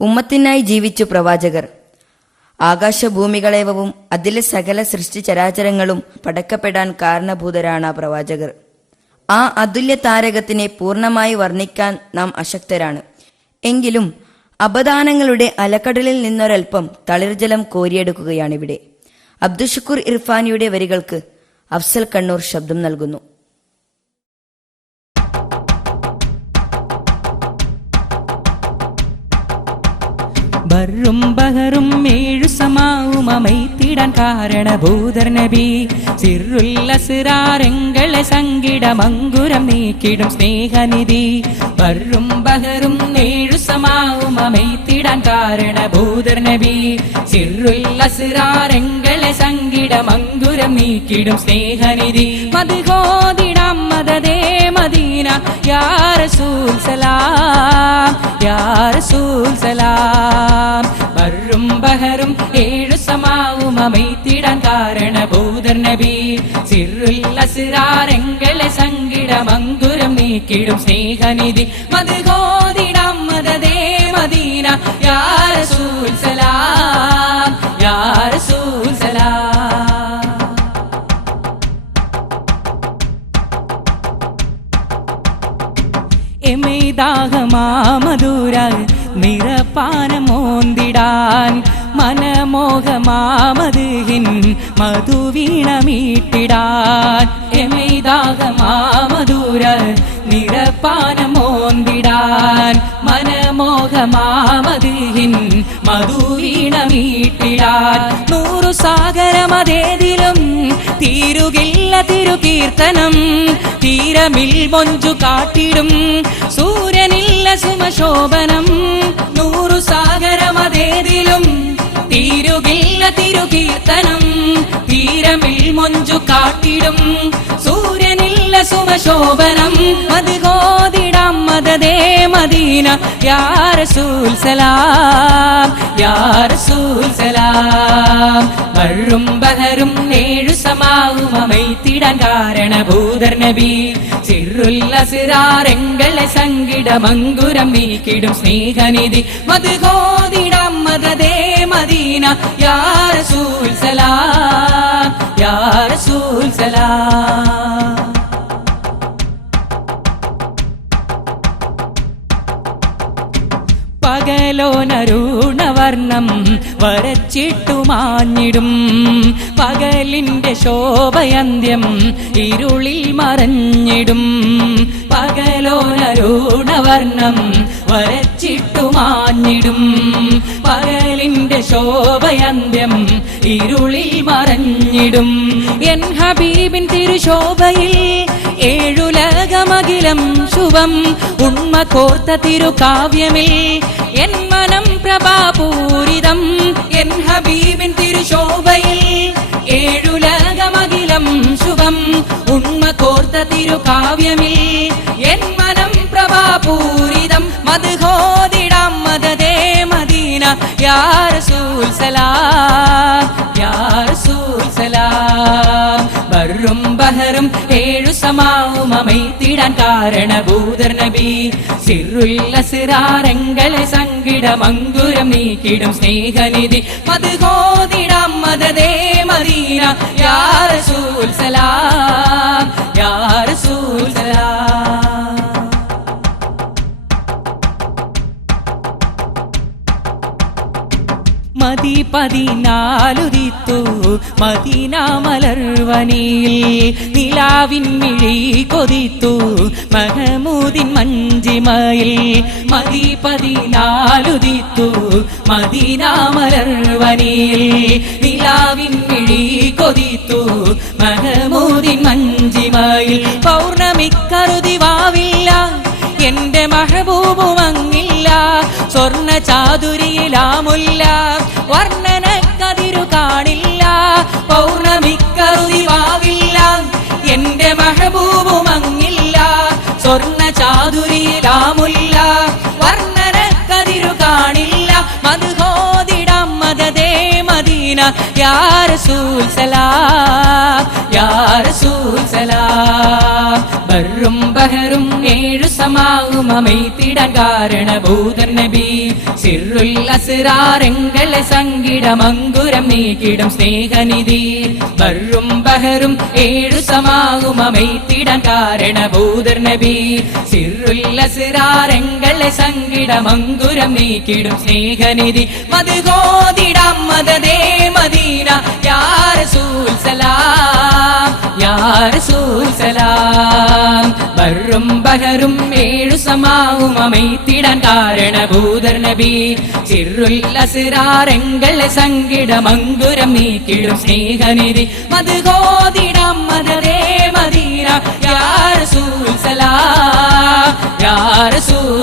ഉമ്മത്തിനായി ജീവിച്ചു പ്രവാചകർ. ആകാശഭൂമികളേവവും അതിലെ സകല സൃഷ്ടിചരാചരങ്ങളും പടക്കപ്പെടാൻ കാരണഭൂതരാണ് ആ പ്രവാചകർ. ആ അതുല്യ താരകത്തിനെ പൂർണ്ണമായി വർണ്ണിക്കാൻ നാം അശക്തരാണ്. എങ്കിലും അപദാനങ്ങളുടെ അലക്കടലിൽ നിന്നൊരൽപ്പം തളിർജലം കോരിയെടുക്കുകയാണിവിടെ. അബ്ദുഷുക്കൂർ ഇർഫാനിയുടെ വരികൾക്ക് അഫ്സൽ കണ്ണൂർ ശബ്ദം നൽകുന്നു. ബറും ബഹറും ഏഴു സമാവും അമൈത്തിടാൻ കാരണഭൂതർ നബി. സിറുൽ അസ്റാറെങ്ങളെ സങ്കിടമങ്കുരം നീക്കിടും സ്നേഹനിധി. ബറും ബഹറും ഏഴു സമാവും അമൈത്തിടാൻ കാരണഭൂതർ നബി. സിറുൽ അസ്റാറെങ്ങളെ സങ്കിടമങ്കുരം നീക്കിടും സ്നേഹനിധി. മദ്ഹോദിടാം മദദേ മദീന യാ റസൂൽ സലാം, യാ റസൂൽ സലാം. ബറും ബഹറും ഏഴു സമാവും അമൈത്തിടാൻ കാരണഭൂതർ നബി. സിറുൽ അസ്റാറെങ്ങളെ സങ്കിടമങ്കുരം നീക്കിടും സ്നേഹനിധി. മദ്ഹോദിടാം മദദേ മദീന യാ റസൂൽ സലാം, യാ റസൂൽ സലാം. എമൈദാഹമാമധുര നിറപ്പാനമോന്തിടാൻ മനമോഹമാമതിൻ മധുവീണമീട്ടിടാൻ. എമൈദാഹമാമധുര നിറപ്പാനമോന്തിടാൻ മനമോഹമാമതിൻ മധുവീണമീട്ടിടാൻ. നൂറു സാഗരമതേതിലും തീരുകില്ല തിരുകീർത്തനം. തീരമിൽ മൊഞ്ചു കാട്ടിടും സൂര്യനില്ല സുമശോഭനം. നൂറു സാഗരമതേതിലും തീരുകില്ല തിരുകീർത്തനം. തീരമിൽ മൊഞ്ചു കാട്ടിടും സൂര്യനില്ല സുമശോഭനം. മദ്ഹോദിടാം മദദേ മദീന യാ റസൂൽ സലാം, യാ റസൂൽ സലാം. ബറും ബഹറും ഏഴു സമാവും അമൈത്തിടാൻ കാരണഭൂതർ നബി. സിറുൽ അസ്റാറെങ്ങളെ സങ്കിടമങ്കുരം നീക്കിടും സ്നേഹനിധി. മദ്ഹോദിടാം മദദേ മദീന യാ റസൂൽ സലാം, യാ റസൂൽ സലാം. പകലോനരുണവർണം വരച്ചിട്ടു മാഞ്ഞിടും. പകലിന്റെ ശോഭയന്ത്യം ഇരുളിൽ മറഞ്ഞിടും. പകലോനരുണവർണം വരച്ചിട്ടു മാഞ്ഞിടും. പകലിന്റെ ശോഭയന്ത്യം ഇരുളിൽ മറഞ്ഞിടും. എൻ ഹബീബിൻ തിരുശോഭയിൽ ഏഴുലകമകിലം ശുഭം. ഉണ്മ കോർത്ത തിരുകാവ്യമിൽ എൻ മനം പ്രഭാപൂരിതം. എൻ ഹബീബിൻ തിരുശോഭയിൽ ഏഴുലകമകിലം ശുഭം. ഉണ്മ കോർത്ത തിരുകാവ്യമിൽ എൻ മനം പ്രഭാപൂരിതം. മദ്ഹോദിടാം മദദേ മദീന യാ റസൂൽ സലാം, യാ റസൂൽ സലാം. ബറും ബഹറും ഏഴു സമാവും അമൈത്തിടാൻ കാരണഭൂതർ നബി. സിറുൽ അസ്റാറെങ്ങളെ സങ്കിടമങ്കുരം നീക്കിടും സ്നേഹനിധി. മദ്ഹോദിടാം മദദേ മദീന യാ റസൂൽ സലാം, യാ റസൂൽ സലാം. മദി 14 മദീന മലർവനിയിൽ. നിലാവിൻ മിഴി കൊതിത്തു മഹമൂദിൻ മഞ്ചിമയിൽ. മദി 14 മദീന മലർവനിയിൽ. നിലാവിൻ മിഴി കൊതിത്തു മഹമൂദിൻ മഞ്ചിമയിൽ. പൗർണമിക്കറുതി വാവില്ല എന്റെ മഹബൂബുമങ്ങില്ല. സ്വർണ്ണ ചാതുരിയിലാമുല്ല വർണ്ണനക്കതിരു കാണില്ല. പൗർണമിക്കറുതി വാവില്ല എന്റെ മഹബൂബുമങ്ങില്ല. സ്വർണ്ണ ചാതുരിയിലാമുല്ല വർണ്ണനക്കതിരു കാണില്ല. മദ്ഹോദിടാം മദദേ മദീന മദീന യാ റസൂൽ സലാം യാ റസൂൽ സലാം ബർറും ബഹറും ഏഴു സമാവും അമൈത്തിടാൻ കാരണഭൂതൻ നബി സിറുൽ അസ്റാറെങ്കളെ സങ്കിടമങ്കുരം നീക്കിടും സ്നേഹനിധി ബർറും ബഹറും ഏഴു സമാവും അമൈത്തിടാൻ കാരണഭൂതൻ നബി സിറുൽ അസ്റാറെങ്കളെ സങ്കിടമങ്കുരം നീക്കിടും സ്നേഹനിധി മദ്ഗോദിടാം മദദേ മദീന യാ റസൂൽ സലാം യാ റസൂൽ സലാം ബർറും ബഹറും ഏഴു സമാവും അമൈത്തിടാൻ കാരണഭൂതർ നബി സിറുൽ അസ്റാറെങ്കളെ സങ്കിടമങ്കുരം നീക്കിടും സ്നേഹനിധി മദ്ഗോദിടാം മദദേ മദീന യാ റസൂൽ സലാം യാ റസൂൽ